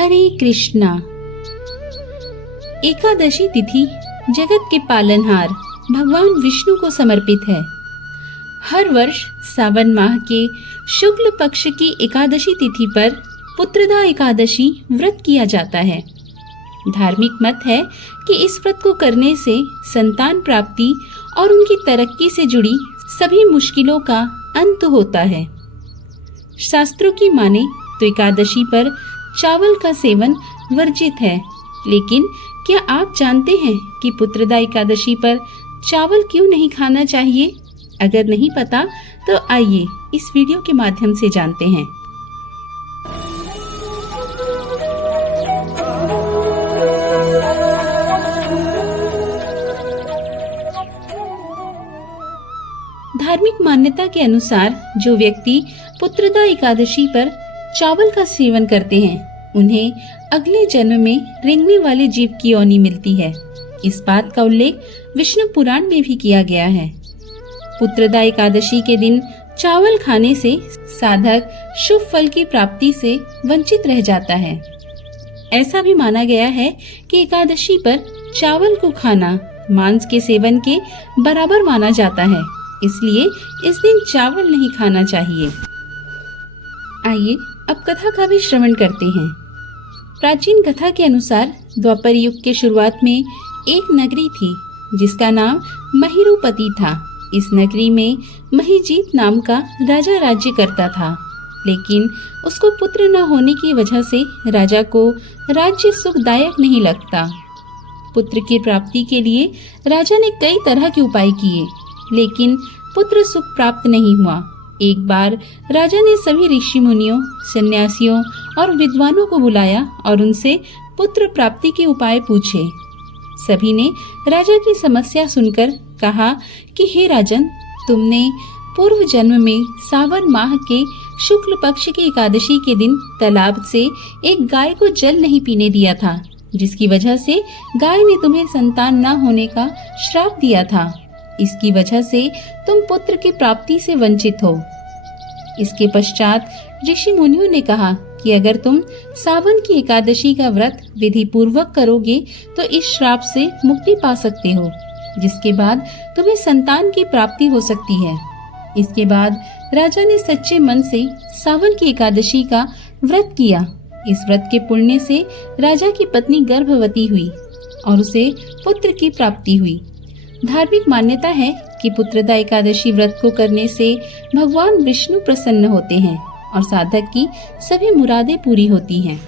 हरे कृष्णा। एकादशी तिथि जगत के पालनहार भगवान विष्णु को समर्पित है। हर वर्ष सावन माह के शुक्ल पक्ष की एकादशी तिथि पर पुत्रदा एकादशी व्रत किया जाता है। धार्मिक मत है कि इस व्रत को करने से संतान प्राप्ति और उनकी तरक्की से जुड़ी सभी मुश्किलों का अंत होता है। शास्त्रों की माने तो एकादशी पर चावल का सेवन वर्जित है, लेकिन क्या आप जानते हैं कि पुत्रदा एकादशी पर चावल क्यों नहीं खाना चाहिए? अगर नहीं पता तो आइए इस वीडियो के माध्यम से जानते हैं। धार्मिक मान्यता के अनुसार जो व्यक्ति पुत्रदा एकादशी पर चावल का सेवन करते हैं, उन्हें अगले जन्म में रेंगने वाले जीव की योनि मिलती है। इस बात का उल्लेख विष्णु पुराण में भी किया गया है। पुत्रदा एकादशी के दिन चावल खाने से साधक शुभ फल की प्राप्ति से वंचित रह जाता है। ऐसा भी माना गया है कि एकादशी पर चावल को खाना मांस के सेवन के बराबर माना जाता है, इसलिए इस दिन चावल नहीं खाना चाहिए। आइए अब कथा का भी श्रवण करते हैं। प्राचीन कथा के अनुसार द्वापर युग के शुरुआत में एक नगरी थी जिसका नाम महिरूपति था। इस नगरी में महिजीत नाम का राजा राज्य करता था, लेकिन उसको पुत्र न होने की वजह से राजा को राज्य सुखदायक नहीं लगता। पुत्र की प्राप्ति के लिए राजा ने कई तरह के उपाय किए, लेकिन पुत्र सुख प्राप्त नहीं हुआ। एक बार राजा ने सभी ऋषि मुनियों, सन्यासियों और विद्वानों को बुलाया और उनसे पुत्र प्राप्ति के उपाय पूछे। सभी ने राजा की समस्या सुनकर कहा कि हे राजन, तुमने पूर्व जन्म में सावन माह के शुक्ल पक्ष की एकादशी के दिन तालाब से एक गाय को जल नहीं पीने दिया था, जिसकी वजह से गाय ने तुम्हें संतान न होने का श्राप दिया था। इसकी वजह से तुम पुत्र की प्राप्ति से वंचित हो। इसके पश्चात ऋषि मुनियों ने कहा कि अगर तुम सावन की एकादशी का व्रत विधि पूर्वक करोगे तो इस श्राप से मुक्ति पा सकते हो, जिसके बाद तुम्हें संतान की प्राप्ति हो सकती है। इसके बाद राजा ने सच्चे मन से सावन की एकादशी का व्रत किया। इस व्रत के पुण्य से राजा की पत्नी गर्भवती हुई और उसे पुत्र की प्राप्ति हुई। धार्मिक मान्यता है कि पुत्रदा एकादशी व्रत को करने से भगवान विष्णु प्रसन्न होते हैं और साधक की सभी मुरादें पूरी होती हैं।